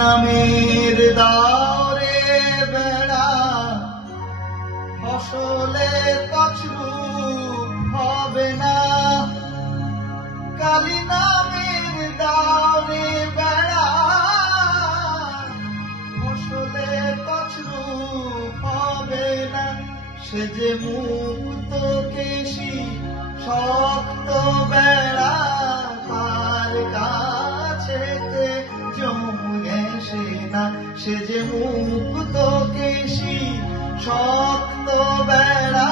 নামের দাওরে বেড়া ফসলে তছরূপ হবে না। কালী নামের দাওরে বেড়া ফসলে তছরূপ হবে না। সে যে মুক্ত কেশী শক্ত বেড়া, তার কাছেতে জমে না। সে যে মুক্ত কেশী শক্ত বেড়া,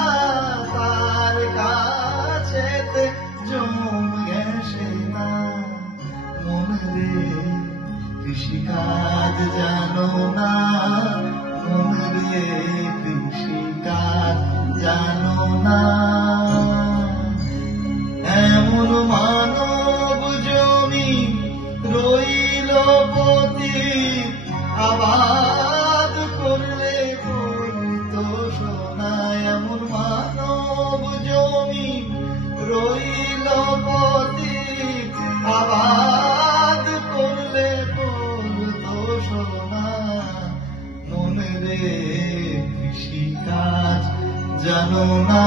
তার কাছেতে জমে না। মন রে কৃষিকাজ জানো না, মন রে কৃষিকাজ জানো না। এমন মানব জমি রইল পতিত, আবাদ করলে করতো সোনা। এমন মানব জমি রইল পতিত, আবাদ করলে করতো সোনা। মন রে কৃষিকাজ জানো না।